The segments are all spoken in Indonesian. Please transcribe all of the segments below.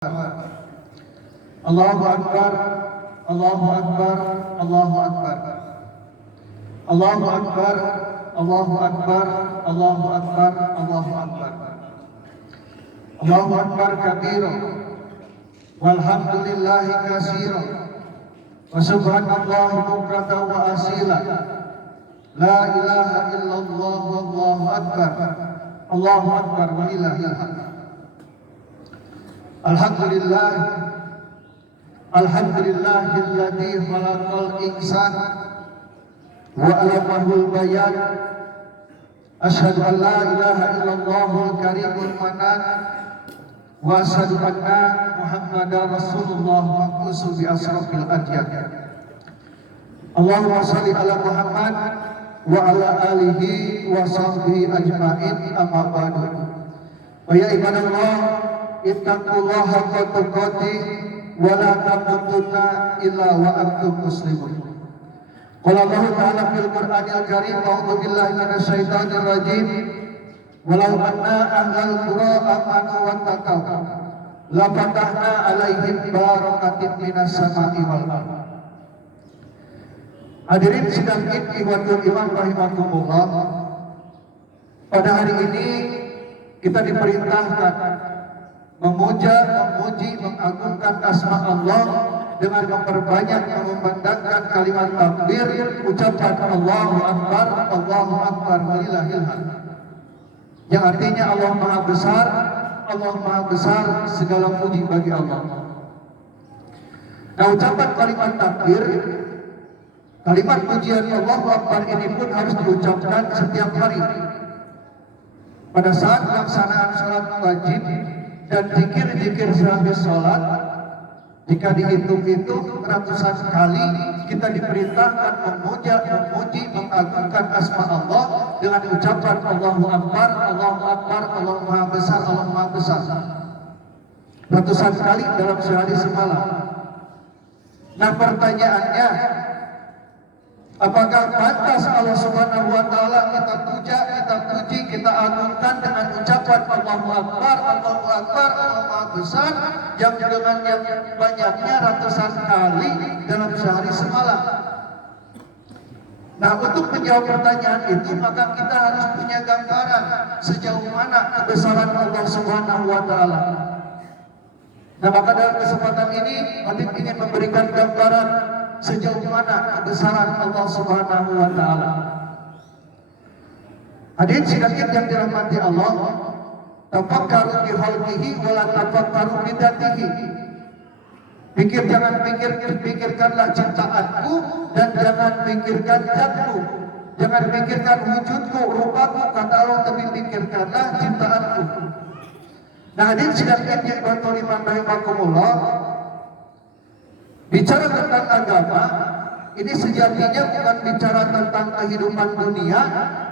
Allahu Akbar, Allahu Akbar, Allahu Akbar. Allahu Akbar, Allahu Akbar, Allahu Akbar, Allahu Akbar. Allahu Akbar kabira, walhamdulillahi katsira, wa subhanallahi bukratan wa asila. La ilaha illallah wallahu akbar. Allahu Akbar wa ilahil hamd. Alhamdulillah, alhamdulillahilladzi khalaqal insana wa 'allamahul bayan. Asyhadu an la ilaha illallahul karimul manan wa asyhadu anna Muhammadar Rasulullah maqsusu bi asrafil adyan. Allahumma shalli ala Muhammad wa ala alihi wa sahbihi ajma'in, amma ba'du. Wa ya ibadallah, ittaqullaha haqqa tuqatih wa la tamutunna illa wa antum muslimun. Qala Allah ta'ala fil Qur'anil Karim, a'udzu billahi minasy syaithanir rajim. Walau anna ahlal qura amanu wattaqaw la fatahna 'alaihim barakatin minas sama'i wal ardh. Hadirin sidang ikhwatul iman rahimakumullah. Pada hari ini kita diperintahkan memuja, memuji, mengagungkan asma Allah dengan memperbanyak mengumandangkan kalimat takbir, ucapan Allahu Akbar, Allahu Akbar walillahil hamd. Yang artinya Allah Maha Besar, Allah Maha Besar, segala puji bagi Allah. Nah, ucapan kalimat takbir, kalimat pujian Allahu Akbar ini pun harus diucapkan setiap hari. Pada saat pelaksanaan sholat wajib dan zikir-zikir sehabis sholat, jika dihitung-hitung ratusan kali kita diperintahkan memuja, memuji, mengagungkan asma Allah dengan ucapan Allahu Akbar, Allahu Akbar, Allah Maha Besar, Allah Maha Besar. Ratusan kali dalam sehari semalam. Nah, pertanyaannya, apakah pantas Allah Subhanahu wa taala kita puja, kita puji, kita agungkan dengan ucapan Allahu Akbar, Allahu Akbar, Allah Maha Besar yang dengan yang banyaknya ratusan kali dalam sehari semalam? Nah, untuk menjawab pertanyaan itu maka kita harus punya gambaran sejauh mana kebesaran Allah Subhanahu wa taala. Nah, maka dalam kesempatan ini Habib ingin memberikan gambaran sejauh mana kebesaran Allah Subhanahu wa taala. Hadirin sedikit yang dirahmati Allah, tafakkaru bi khalqihi wa la tafakkaru bi dzatihi. Pikirkanlah ciptaanku dan jangan pikirkan zatku. Jangan pikirkan wujudku, rupaku, kata Allah, tapi pikirkanlah ciptaanku. Nah, hadirin sedikit yang berterima rahimakumullah, bicara tentang agama, ini sejatinya bukan bicara tentang kehidupan dunia,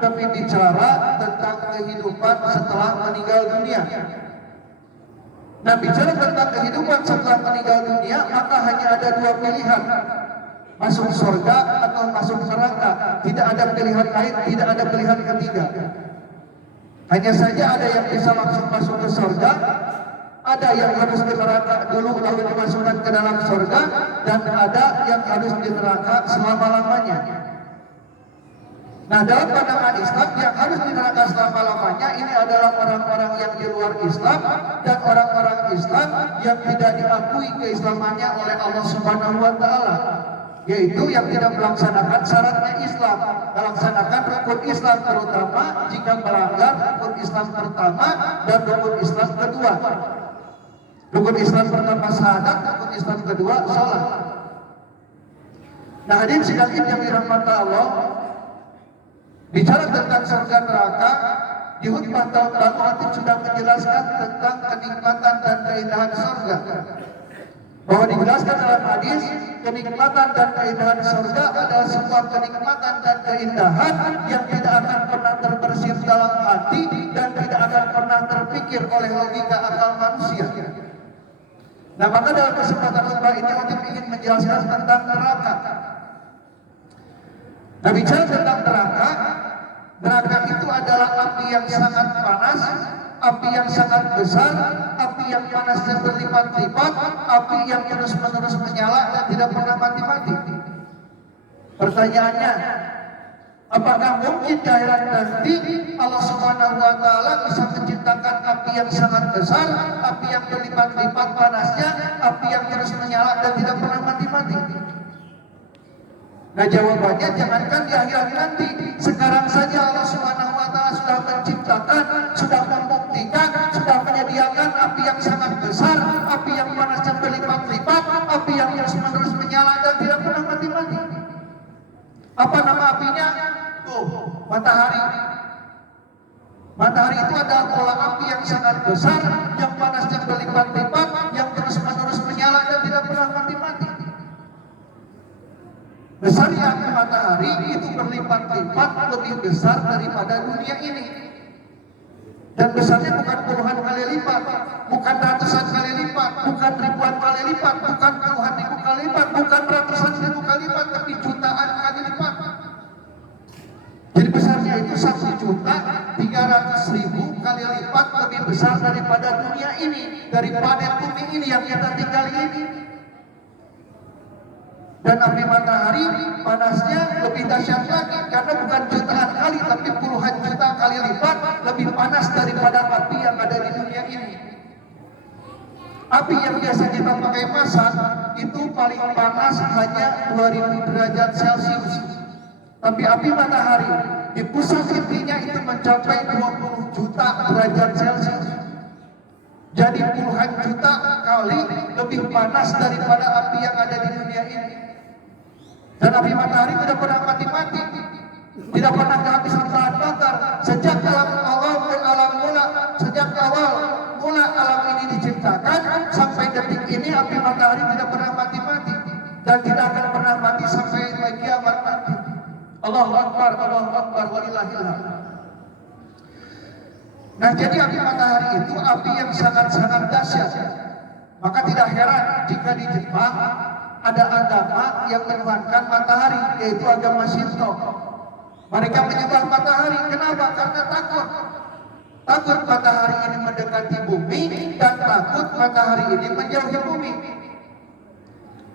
tapi bicara tentang kehidupan setelah meninggal dunia. Nah, bicara tentang kehidupan setelah meninggal dunia, maka hanya ada dua pilihan: masuk surga atau masuk neraka. Tidak ada pilihan lain, tidak ada pilihan ketiga. Hanya saja ada yang bisa langsung masuk ke surga, ada yang harus di neraka dulu lalu dimasukkan ke dalam surga, dan ada yang harus di neraka selama-lamanya. Nah, dalam pandangan Islam, yang harus di neraka selama-lamanya ini adalah orang-orang yang di luar Islam dan orang-orang Islam yang tidak diakui keislamannya oleh Allah Subhanahu wa taala, yaitu yang tidak melaksanakan syaratnya Islam, melaksanakan rukun Islam, terutama jika melanggar rukun Islam pertama dan rukun Islam kedua. Rukun Islam pertama syahadat, rukun Islam kedua salat. Nah, hadirin sekalian yang dirahmati Allah, bicara tentang surga neraka, di khutbah tahun lalu Hatib sudah menjelaskan tentang kenikmatan dan keindahan surga. Bahwa dijelaskan dalam hadis, kenikmatan dan keindahan surga adalah sebuah kenikmatan dan keindahan yang tidak akan pernah terbersit dalam hati dan tidak akan pernah terpikir oleh logika akal manusia. Nah, maka dalam kesempatan khutbah ini Hatib ingin menjelaskan tentang neraka. Nah, bicara tentang neraka, neraka itu adalah api yang sangat panas, api yang sangat besar, api yang panasnya berlipat-lipat, api yang terus-menerus menyala dan tidak pernah mati-mati. Pertanyaannya, apakah mungkin di akhirat nanti Allah Subhanahu wa Ta'ala bisa menciptakan api yang sangat besar, api yang berlipat-lipat panasnya, api yang terus menyala dan tidak pernah mati-mati? Nah, jawabannya jangankan di akhirat nanti, sekarang saja Allah Subhanahu wa Ta'ala sudah menciptakan, sudah membuktikan, sudah menyediakan api yang sangat besar, api yang panasnya berlipat-lipat, api yang terus-menerus menyala dan tidak pernah mati-mati. Apa nama apinya? Tuh, matahari. Matahari itu adalah bola api yang sangat besar, yang panasnya berlipat-lipat, yang terus-menerus menyala dan tidak pernah mati-mati. Besarnya api matahari itu berlipat-lipat lebih besar daripada dunia ini. Dan besarnya bukan puluhan kali lipat, bukan ratusan kali lipat, bukan ribuan kali lipat, bukan puluhan ribu kali lipat, bukan ratusan ribu kali lipat, tapi jutaan kali lipat. Jadi besarnya itu 1.300.000 kali lipat lebih besar daripada dunia ini, dari planet bumi ini yang kita tinggali ini. Dan api matahari panasnya lebih dahsyat lagi, karena bukan jutaan kali tapi puluhan juta kali lipat lebih panas daripada api yang ada di dunia ini. Api yang biasa kita pakai masak itu paling panas hanya 2000 derajat Celcius. Tapi api matahari di pusat intinya itu mencapai 20 juta derajat Celcius. Jadi puluhan juta kali lebih panas daripada api yang ada di dunia ini. Dan api matahari tidak pernah mati-mati, tidak pernah kehabisan bahan bakar. Sejak alam mula alam ini diciptakan sampai detik ini, api matahari tidak pernah mati-mati dan tidak akan pernah mati sampai kiamat nanti. Allahu Akbar, walillahil hamd. Nah, jadi api matahari itu api yang sangat-sangat dahsyat. Maka tidak heran jika di Jepang ada agama yang menuhankan matahari, yaitu agama Shinto. Mereka menyembah matahari. Kenapa? Karena takut matahari ini mendekati bumi dan takut matahari ini menjauhi bumi.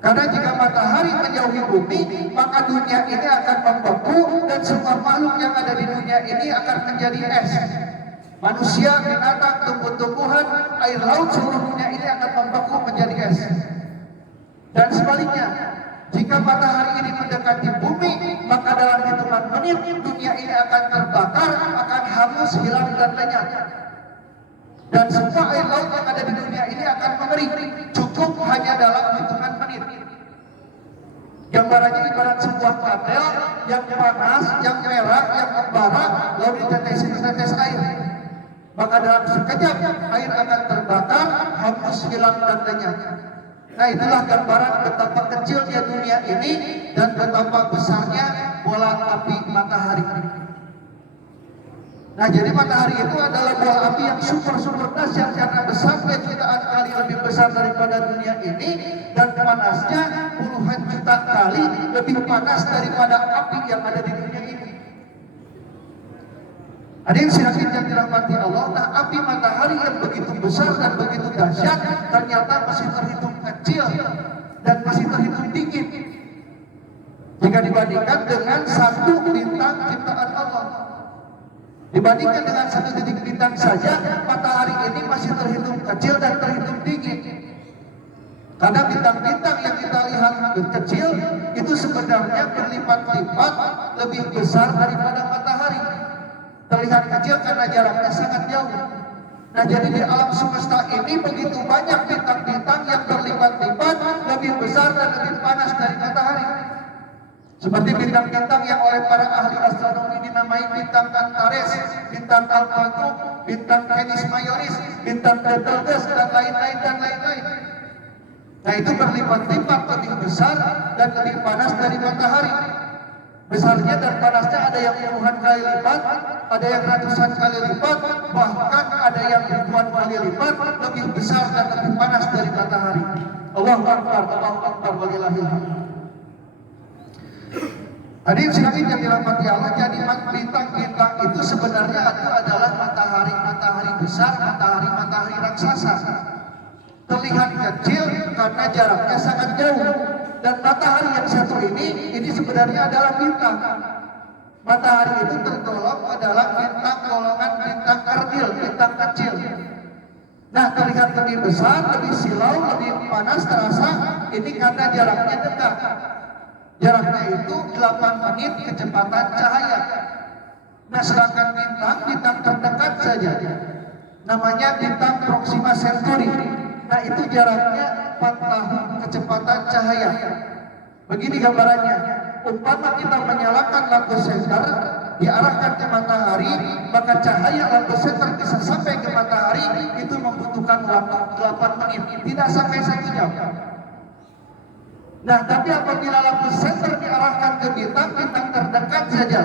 Karena jika matahari menjauhi bumi, maka dunia ini akan membeku dan semua makhluk yang ada di dunia ini akan menjadi es. Manusia, binatang, tumbuh-tumbuhan, air laut, seluruh dunia ini akan membeku menjadi es. Dan sebaliknya, jika matahari ini mendekati bumi, maka dalam hitungan menit dunia ini akan terbakar, akan hangus, hilang dan lenyap. Dan semua air laut yang ada di dunia ini akan mengering, cukup hanya dalam hitungan menit. Gambarannya ibarat sebuah katel yang panas, yang merah, yang membara, lalu ditetesin tetes air. Maka dalam sekejap air akan terbakar, hangus, hilang dan lenyap. Nah, itulah gambaran betapa kecilnya dunia ini dan betapa besarnya bola api matahari. Nah, jadi matahari itu adalah bola api yang super dahsyat karena besarnya jutaan kali lebih besar daripada dunia ini dan panasnya puluhan juta kali lebih panas daripada api yang ada di dunia ini. Ada yang sedikit yang dirahmati Allah. Nah, api matahari yang begitu besar dan begitu dahsyat ternyata masih terhitung kecil dan masih terhitung dikit jika dibandingkan dengan satu bintang ciptaan Allah. Dibandingkan dengan satu titik bintang saja, matahari ini masih terhitung kecil dan terhitung dikit. Karena bintang-bintang yang kita lihat kecil itu sebenarnya berlipat-lipat lebih besar daripada matahari. Terlihat kecil karena jaraknya sangat jauh. Nah, jadi di alam semesta ini begitu banyak bintang-bintang yang berlipat-lipat lebih besar dan lebih panas dari matahari. Seperti bintang-bintang yang oleh para ahli astronomi dinamai bintang Antares, bintang Alpha, bintang Canis Majoris, bintang Betelgeuse dan lain-lain. Nah, itu berlipat-lipat lebih besar dan lebih panas dari matahari. Besarnya dan panasnya ada yang puluhan kali lipat, ada yang ratusan kali lipat, bahkan ada yang ribuan kali lipat lebih besar dan lebih panas dari matahari. Allahu Akbar, walillahil hamd. Hadirin sekalian yang dirahmati Allah, jadi bintang-bintang itu sebenarnya itu adalah matahari besar, matahari raksasa. karena jaraknya sangat jauh. Dan matahari yang satu ini sebenarnya adalah bintang. Matahari itu tergolong adalah bintang golongan bintang kerdil, bintang kecil. Nah, terlihat lebih besar, lebih silau, lebih panas terasa, ini karena jaraknya dekat. Jaraknya itu 8 menit kecepatan cahaya. Nah, sedangkan bintang terdekat saja, namanya bintang Proxima Centauri. Nah, itu jaraknya 4 tahun kecepatan cahaya. Begini gambarannya, umpama kita menyalakan lampu senter, diarahkan ke matahari, maka cahaya lampu senter bisa sampai ke matahari, itu membutuhkan waktu 8 menit, tidak sampai 1 jam. Nah, tapi apabila lampu senter diarahkan ke bintang terdekat saja,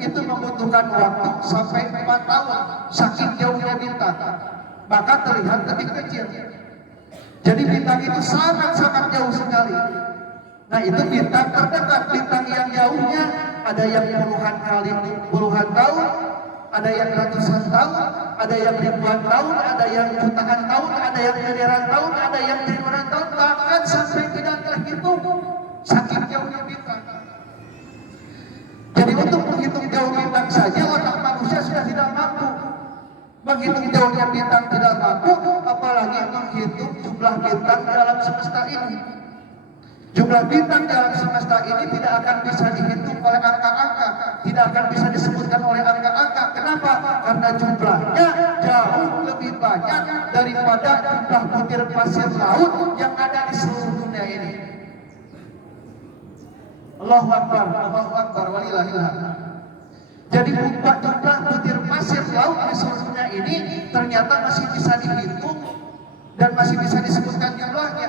itu membutuhkan waktu sampai 4 tahun, saking jauhnya bintang. Maka terlihat lebih kecil. Jadi bintang itu sangat-sangat jauh sekali. Nah, itu bintang terdekat. Bintang yang jauhnya ada yang puluhan tahun, ada yang ratusan tahun, ada yang ribuan tahun, ada yang jutaan tahun, ada yang miliaran tahun, ada yang triliunan tahun, bahkan sampai tidak terhitung saking jauhnya bintang. Jadi untuk menghitung jauh bintang saja otak manusia sudah tidak mampu. Menghitung jauhnya bintang tidak mampu, apalagi menghitung jumlah bintang dalam semesta ini. Jumlah bintang dalam semesta ini tidak akan bisa dihitung oleh angka-angka, tidak akan bisa disebutkan oleh angka-angka. Kenapa? Karena jumlahnya jauh lebih banyak daripada jumlah butir pasir laut yang ada di seluruh dunia ini. Allahu Akbar, walillahil hamd. Jadi jumlah butir pasir laut di seluruh dunia ini ternyata masih bisa dihitung dan masih bisa disebutkan jumlahnya.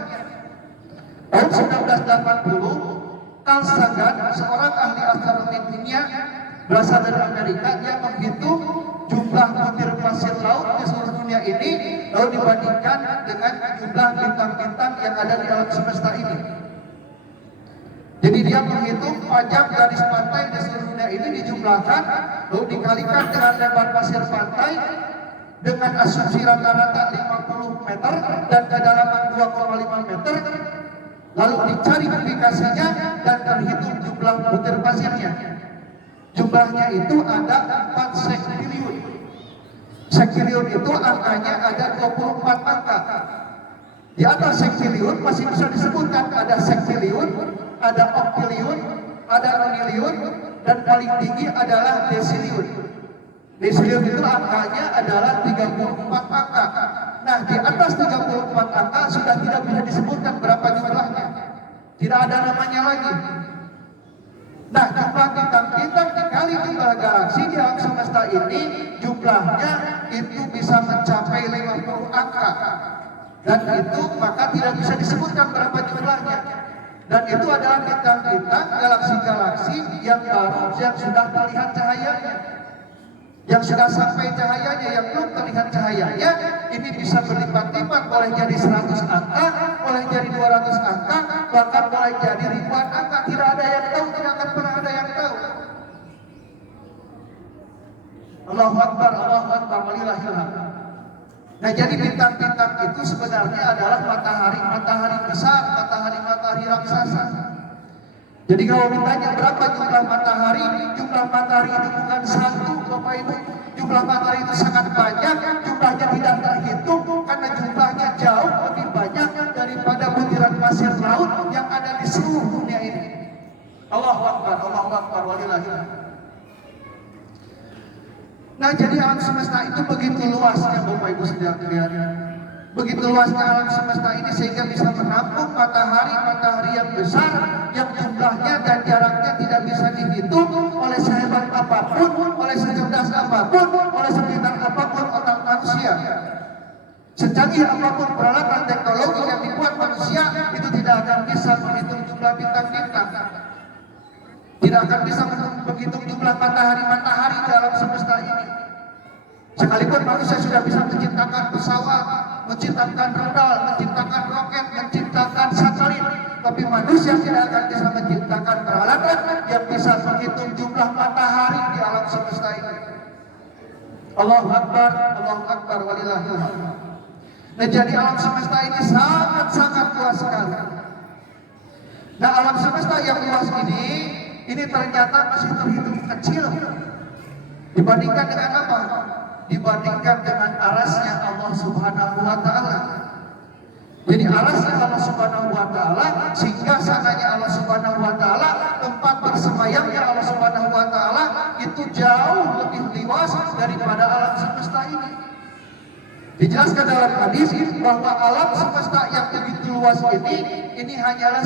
Tahun 1980, Carl Sagan, seorang ahli astronomi dunia berasal dari Amerika, dia menghitung jumlah butir pasir laut di seluruh dunia ini lalu dibandingkan dengan jumlah bintang-bintang yang ada di alam semesta ini. Jadi dia menghitung panjang garis pantai di seluruh dunia ini dijumlahkan lalu dikalikan dengan lebar pasir pantai dengan asumsi rata-rata 50 meter dan kedalaman 2,5 meter. Lalu dicari indikasinya dan terhitung jumlah butir pasirnya. Jumlahnya itu ada 4 sektiliun. Sektiliun itu angkanya ada 24 angka. Di atas sektiliun masih bisa disebutkan ada sektiliun, ada oktiliun, ada noniliun, dan paling tinggi adalah desiliun. Desiliun itu angkanya adalah 34 angka. Nah, di atas 34 angka sudah tidak bisa disebutkan berapa jumlahnya. Tidak ada namanya lagi. Nah, jumlah bintang-bintang dikali jumlah galaksi di alam semesta ini, jumlahnya itu bisa mencapai 50 angka. Dan itu maka tidak bisa disebutkan berapa jumlahnya. Dan itu adalah bintang-bintang, galaksi-galaksi yang baru, yang sudah terlihat cahayanya. Yang sudah sampai cahayanya, yang belum terlihat cahayanya, ini bisa berlipat-lipat, boleh jadi 100 angka, boleh jadi 200 angka, bahkan boleh jadi ribuan angka. Tidak ada yang tahu, tidak akan pernah ada yang tahu. Allahu Akbar, walillahil hamd. Nah, jadi bintang-bintang itu sebenarnya adalah matahari besar, matahari raksasa. Jadi kalau ditanya berapa jumlah matahari itu bukan satu, Bapak Ibu. Jumlah matahari itu sangat banyak, jumlahnya tidak terhitung karena jumlahnya jauh lebih banyak daripada butiran pasir laut yang ada di seluruh dunia ini. Allahu Akbar, walillahil hamd. Nah, jadi alam semesta itu begitu luasnya, Bapak Ibu sekalian. Begitu luasnya alam semesta ini sehingga bisa menampung matahari yang besar, yang jumlahnya dan jaraknya tidak bisa dihitung oleh sehebat apapun, oleh secerdas apapun, oleh sepintar apapun otak manusia. Secanggih apapun peralatan teknologi yang dibuat manusia, itu tidak akan bisa menghitung jumlah bintang-bintang. Tidak akan bisa menghitung jumlah matahari di alam semesta ini. Sekalipun manusia sudah bisa menciptakan pesawat, menciptakan rudal, menciptakan roket, menciptakan satelit, tapi manusia tidak akan bisa menciptakan peralatan yang bisa menghitung jumlah matahari di alam semesta ini. Allahu Akbar, walillahil hamd. Nah, jadi alam semesta ini sangat-sangat luas yang luas ini ternyata masih terhitung kecil dibandingkan dengan apa? Dibandingkan dengan arasnya Allah Subhanahu wa Ta'ala. Jadi arasnya Allah Subhanahu wa Ta'ala, singgasananya Allah Subhanahu wa Ta'ala, tempat bersemayamnya Allah Subhanahu wa Ta'ala itu jauh lebih luas daripada alam semesta ini. Dijelaskan dalam hadis bahwa alam semesta yang begitu luas ini hanyalah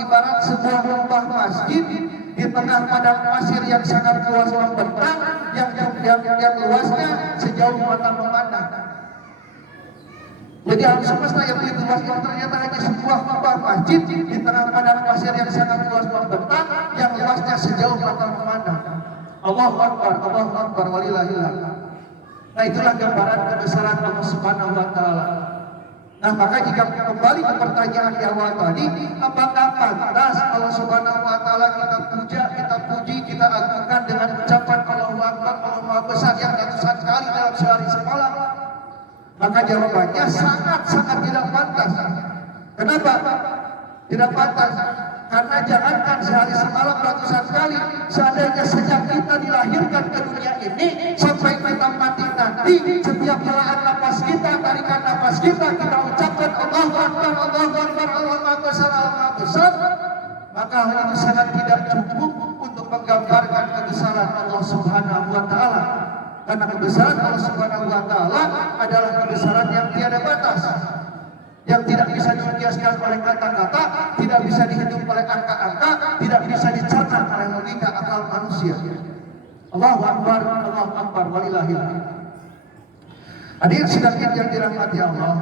ibarat sebuah lembah masjid di tengah padang pasir yang sangat luas membentang, yang luasnya sejauh mata memandang. Jadi alam semesta yang begitu luas itu ternyata hanya sebuah lembah masjid di tengah padang pasir yang sangat luas membentang, yang luasnya sejauh mata memandang. Allahu Akbar, walillahil hamd. Nah, itulah gambaran kebesaran Allah Subhanahu wa Ta'ala. Nah, maka jika kembali ke pertanyaan di awal tadi, apakah pantas Allah Subhanahu wa Ta'ala kita puja, kita puji, kita agungkan dengan ucapan Allahu Akbar, Allah Maha Besar yang ratusan kali dalam sehari semalam? Maka jawabannya sangat tidak pantas. Kenapa? Tidak pantas. Karena jangankan sehari semalam ratusan kali, seandainya sejak kita dilahirkan ke dunia ini sampai kita mati nanti, setiap helaan napas kita, tarikan napas kita ucapkan Allahu Akbar, Allahu Akbar, Allah Maha Besar, Allah Maha Besar, maka hal itu sangat tidak cukup untuk menggambarkan kebesaran Allah Subhanahu wa Ta'ala. Karena kebesaran Allah Subhanahu wa Ta'ala adalah kebesaran yang tiada batas, yang tidak bisa dikiaskan oleh kata-kata, tidak bisa dihitung oleh angka-angka, tidak bisa dicerna oleh logika akal manusia. Allahu Akbar, walillahil hamd. Hadirin sekalian yang dirahmati Allah.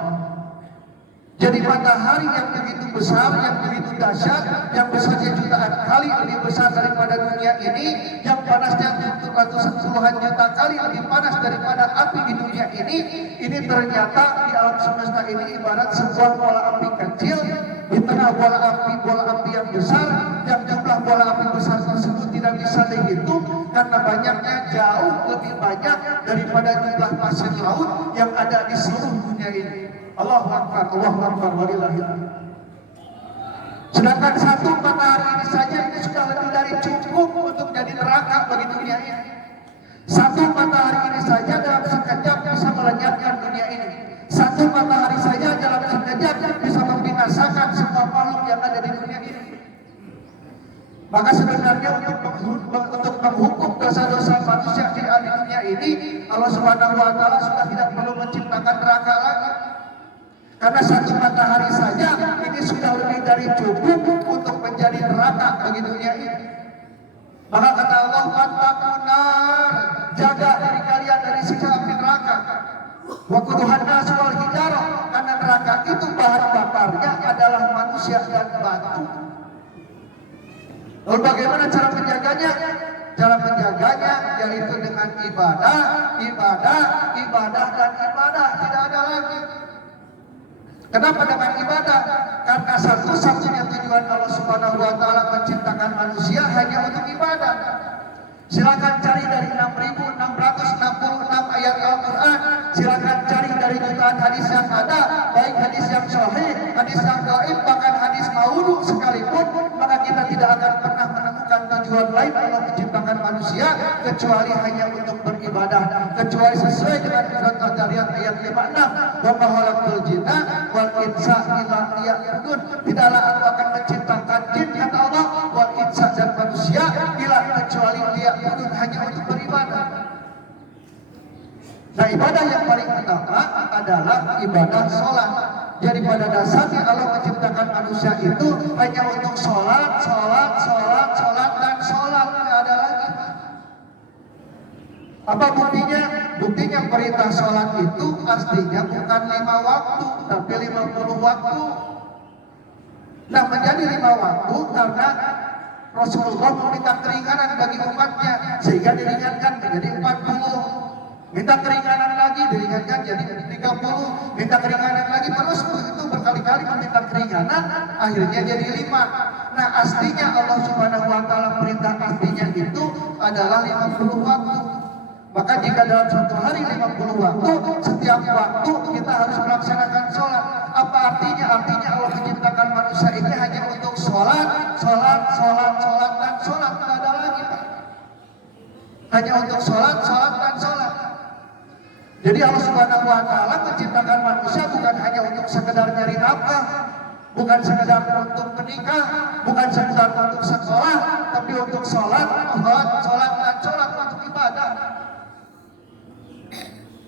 Jadi matahari yang begitu besar, yang begitu dahsyat, yang besarnya jutaan kali lebih besar daripada dunia ini, yang panasnya ratusan puluhan juta kali lebih panas daripada api di dunia ini ternyata di alam semesta ini ibarat sebuah bola api kecil di tengah bola api yang besar, yang jumlah bola api besar tersebut tidak bisa dihitung karena banyaknya jauh lebih banyak daripada jumlah pasir laut yang ada di seluruh dunia ini. Allahu Akbar, walillahil hamd. Sedangkan satu matahari ini saja ini sudah lebih dari cukup untuk jadi neraka bagi dunia ini. Satu matahari ini saja dalam sekejap bisa melenyapkan dunia ini. Satu matahari saja dalam sekejap bisa membinasakan semua makhluk yang ada di dunia ini. Maka sebenarnya untuk menghukum dosa-dosa manusia di dunia ini, Allah Subhanahu wa Ta'ala sudah tidak perlu menciptakan neraka lagi. Karena satu matahari saja ini sudah lebih dari cukup untuk menjadi neraka bagi dunia ini. Maka kata Allah, "Fattaqunar", jaga diri kalian dari siksa api neraka. Wa quduhan nas wal hijarah, karena neraka itu bahan bakarnya adalah manusia dan batu. Lalu bagaimana cara menjaganya? Cara menjaganya yaitu dengan ibadah, dan ibadah, tidak ada lagi. Kenapa dengan ibadah? Karena satu-satunya tujuan Allah Subhanahu wa Ta'ala menciptakan manusia hanya untuk ibadah. Silakan cari dari 6.666 ayat Al-Quran, silakan cari dari jutaan hadis yang ada, baik hadis yang sahih, hadis yang dhaif, bahkan hadis maudhu sekalipun, maka kita tidak akan pernah menemukan tujuan lain Allah menciptakan manusia kecuali hanya untuk beribadah, kecuali sesuai dengan surat Al-Dariyat ayat 56, wa ma khalaqtul jinna wal insa illa liya'budun. Tidaklah aku akan menciptakan jin, kata Allah, wal insa dan manusia illa kecuali liya'budun, hanya untuk beribadah. Nah, ibadah yang paling utama adalah ibadah sholat. Jadi pada dasarnya Allah menciptakan manusia itu hanya untuk sholat, dan sholat, tidak ada lagi. Apa buktinya? Buktinya perintah sholat itu aslinya bukan 5 waktu, tapi 50 waktu. Nah, menjadi 5 waktu karena Rasulullah meminta keringanan bagi umatnya, sehingga diringankan menjadi 40. Minta keringanan lagi, diringankan jadi 30. Minta keringanan lagi, terus begitu berkali-kali meminta keringanan, akhirnya jadi 5. Nah, aslinya Allah Subhanahu wa Ta'ala perintah aslinya itu adalah 50 waktu. Maka jika dalam satu hari 50 waktu, setiap waktu kita harus melaksanakan sholat. Apa artinya? Artinya Allah menciptakan manusia ini hanya untuk sholat, sholat, dan sholat, tidak ada lagi Pak. Hanya untuk sholat, dan sholat. Jadi Allah Subhanahu wa Ta'ala menciptakan manusia bukan hanya untuk sekedar nyari nafkah, bukan sekedar untuk menikah, bukan sekedar untuk sekolah, tapi untuk sholat, dan sholat untuk ibadah.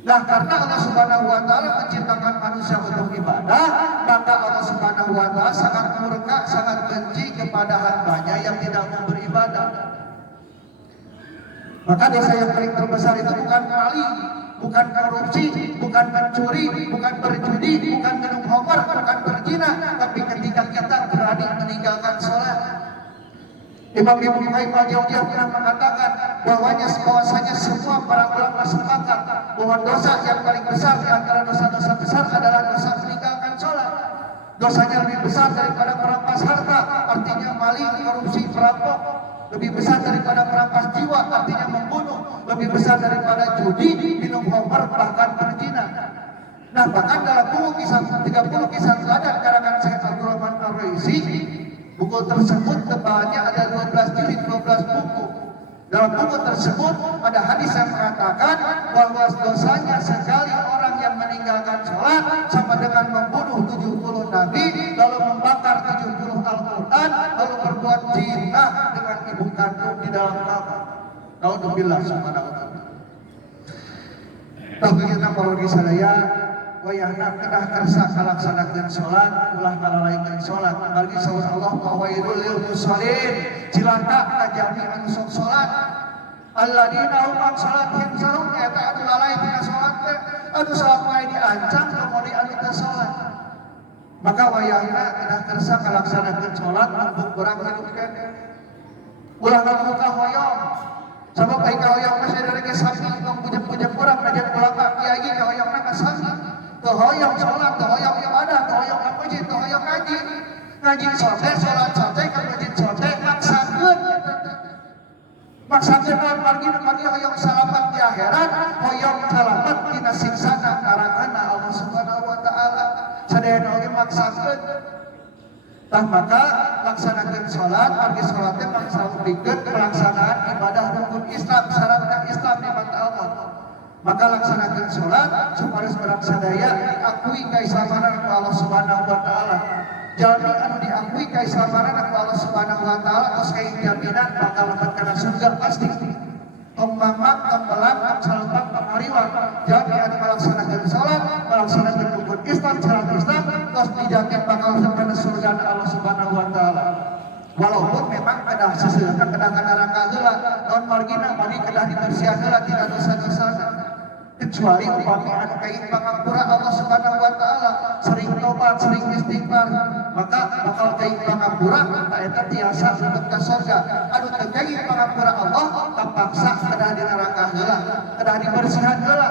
Nah, karena Allah Subhanahu wa Ta'ala menciptakan manusia untuk ibadah, maka Allah Subhanahu wa Ta'ala sangat murka, sangat benci kepada hambanya yang tidak mau beribadah. Maka dosa yang paling terbesar itu bukan maling, bukan korupsi, bukan mencuri, bukan berjudi, bukan minum khamr, bukan berzina, tapi ketika kita berani meninggalkan sholat. Imam Ibnu Qayyim al-Jauziyah pernah mengatakan bahwasanya semua para ulama sepakat bahwa dosa yang paling besar di antara dosa-dosa besar adalah dosa meninggalkan sholat. Dosanya lebih besar daripada merampas harta, artinya maling, korupsi, perampok. Lebih besar daripada merampas jiwa, artinya membunuh. Lebih besar daripada judi, minum khamr, bahkan berzina. Nah, bahkan dalam buku kisah 30 kisah teladan karangan Syekh Abdul Rahman Ar-Raisi, buku tersebut tebalnya ada 12 jilid, 12 buku. Dalam buku tersebut ada hadis yang mengatakan bahwa dosanya sekali orang yang meninggalkan sholat sama dengan membunuh 70 nabi, lalu membakar 70 Al-Quran, lalu berbuat zina dengan ibu kandung di dalam kamar. Naudzubillah subhanahu wa ta'ala. Tahbirna para sadaya, wayahna kedah kersa kalaksanakeun sholat, ulah kalalaikeun sholat. Bagi sawar Allah wawailul lil musallin, cilaka kajami anu sok sholat. Alladzina hum an sholatihim sahun, eta anu lalai tina sholat teh, anu sholat wae diancam kemudian anu teu sholat. Maka wayahna kedah kersa kalaksanakeun sholat, untuk urang hidup keneh. Ulah ngabuka hoyong. Sabab baik hoyong mah sadaya ge sami tong puja-puja urang najan ulah ka kiai ge hoyongna ka sami. Teu hoyong sholat, teu hoyong ibadah, teu hoyong ka masjid, teu hoyong ngaji. Ngaji sote, sholat sote, ka masjid sote, maksakeun. Maksakeun margi hoyong salamet di akhirat, hoyong salamet dina siksana karanganna Allah Subhanahu wa Ta'ala. Sadayana oge maksakeun. Tah maka laksanakeun sholat, margi sholatnya maksudikeun pelaksanaan ibadah rukun Islam, syaratna Islam di mata Allah. Maka laksanakeun sholat supaya urang sadaya diakui kaislamanan ku Allah Subhanahu wa Ta'ala. Jalmi anu diakui kaislamanan ku Allah Subhanahu wa Ta'ala tos kain jaminan bakal lepat kana surga pasti. Tong mamang, tong belang, tong salutang, tong hariwang. Jalmi anu melaksanakeun sholat, melaksanakeun rukun Islam, syarat Islam, tos dijamin bakal kana surga Allah Subhanahu wa Ta'ala. Walaupun memang kedah sesuatu kedah kana neraka heula, non margina bagi kedah dibersihan heula tina dosa-dosana. Kecuali upami anu kain pangampura Allah Subhanahu wa Ta'ala, sering tobat, sering istighfar, maka bakal kain pangampura ta eta tiasa lebet ka surga. Anu teu kain pangampura Allah tapaksa kedah di neraka heula, kedah dibersihan heula.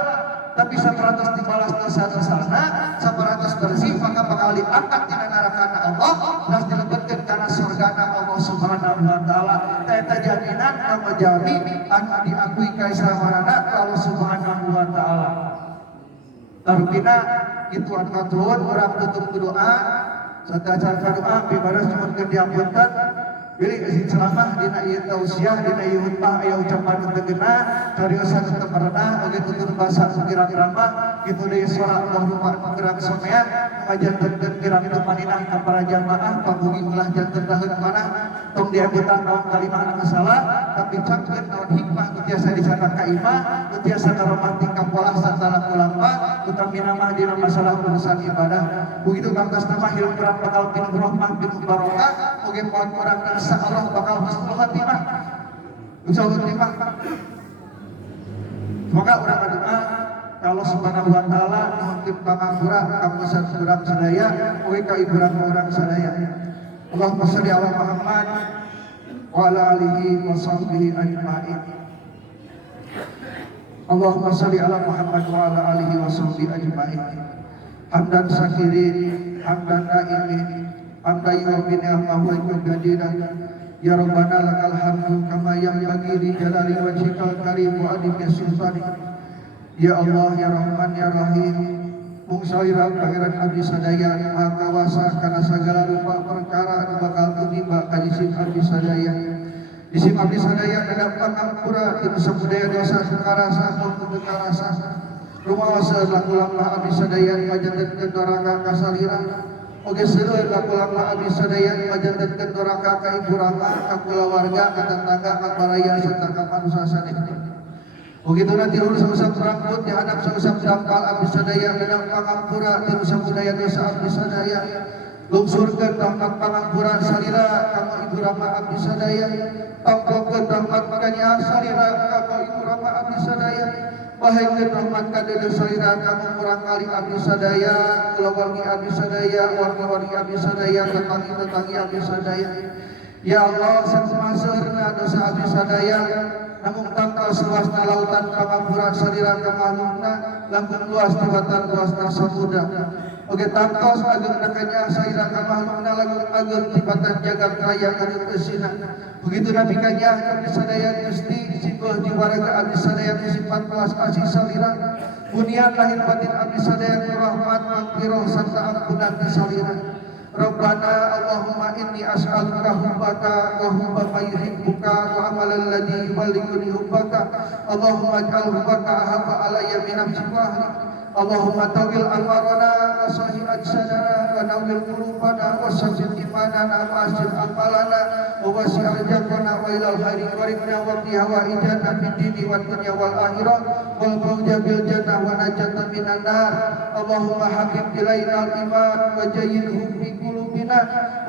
Tapi 100 dibalas dosa-dosana, 100 bersih, maka bakal diangkat di neraka Allah, dan dilebetkeun kana surgana Allah Subhanahu wa Ta'ala. Eta jaminan kanggo jalmi anu diakui kaislamanana ku Allah Subhanahu wa Ta'ala. Tarupina itu aturan urang tutup doa, sadacan doa bibaras nyuhunkeun diampunten. Bilih izin ceramah dina ieu tausiah dina ieu khutbah aya ucapan teu geuna cariosan teu merenah oge tutur basa kirang-kirang mah kitu deui suara Allahumma kirang somea ngajantenkeun kirang tumaninah ka para jamaah pamugi ulah janten daheun manah tong diabutan naon kalimah anu salah tapi cangkeun naon hikmah nu tiasa dicatat ka imah nu tiasa karomantik ka pola satara ulama utamina mah dina masalah urusan ibadah begitu kangkas nama hirup urang bakal pinu rahmah pinu barokah oge poin urang insya Allah bakal husnul khatimah. Insyaallah terima. Semoga urang berdoa ya Allah Subhanahu wa Ta'ala nuhunkeun pangapura kanggo urang sadaya oge ka urang sadaya. Allahumma shalli ala Muhammad wa ala alihi wa sahbihi ajma'in. Allahumma shalli ala Muhammad wa ala alihi wa sahbihi ajma'in. Hamdan syakirin, hamdan na'imin, hamdan yu'min ni'amahu wa jadidan. Ya Rabbana lakal hamdu kama yanbaghi li jalali wajhikal karim wa adimi sultanik. Ya Allah ya Rahman ya Rahim, mung sairang pangeran abdi sadaya maha kawasa kana sagala rupa perkara anu bakal tumiba ka isim abdi sadaya. Isim abdi sadaya dadap pangampura tina sabudaya dosa sukarasa maupun tekarasa. Rumaosa laku lama abdi sadaya majantetkeun doraka ka salira. Oge seueur laku lama abdi sadaya majantetkeun doraka ka ibu rama, ka kulawarga, ka tetangga, ka baraya serta ka manusa sanesna. Begitu nanti urus usap rambut dihadap seusap dampal abdi sadaya dadap pangampura tina sabudaya dosa abdi sadaya. Lungsurkeun tempat pangampura salira kanggo ibu rama abdi sadaya. Tongklokeun tempat kanya salira kanggo ibu rama abdi sadaya. Bahaikeun tempat kadeudeut salira kanggo murangkali abdi sadaya, kulawargi abdi sadaya, warga-wargi abdi sadaya, tetanggi-tetanggi abdi sadaya. Ya Allah, sakumaseurna dosa abdi sadaya namun tangkal seluasna lautan pangampura salira ka makhlukna langkung luas tibatan luasna samudra. Oge tangkos ageun nakanya salira ka makhlukna langkung ageun tibatan jagat raya anu teusina. Begitu nabi kanya abdi sadaya Gusti sibeuh diwaraga abdi sadaya sifat welas asih salira. Bunian lahir batin abdi sadaya rahmat magfirah sarta ampunan ti salira. Rabbana Allahumma inni as'aluka hubbaka wa hubba man yuhibbuka wa amalan ladzi yuballighuni hubbaka. Allahumma ij'al hubbaka ahabba alayya min nafsi wahdi. Allahumma tawil amarana wa sahih ajsadana wa nawwir qulubana wa sabbit imanana wa asir aqalana wa wasi' arjaqana wa ilal khairi qaribna wa qi hawaijana fid dini wad dunya wal akhirah wal fawza bil jannah wa najatan minan nar. Allahumma habib ilaina al iman wa jayyidhu fi qulubina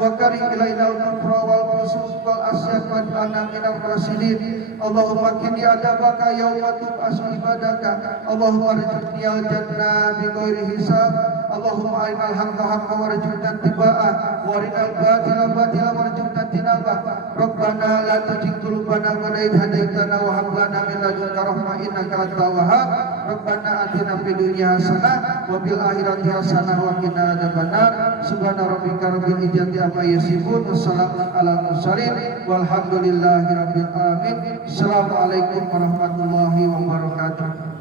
wa kari ilaina al kufra wal fusuq wal asyan wa ja'alna minal rasyidin. Allahumma qini adabaka yauma tub'asu ibadaka. Allahumma arzuqni al jannah bi ghairi hisab. Allahumma arinal haqqa haqqan warzuqna ittiba'ah wa arinal batila batila warzuqna tinabah. Rabbana la tuzigh qulubana ba'da idh hadaitana wa hab lana min ladunka rahmah innaka antal wahhab. Rabbana atina fid dunya hasanah wa fil akhirati hasanah wa qina adzabannar. Subhana rabbika rabbil izzati amma yasifun wa salamun alal mursalin walhamdulillahi rabbil alamin. Assalamualaikum warahmatullahi wabarakatuh.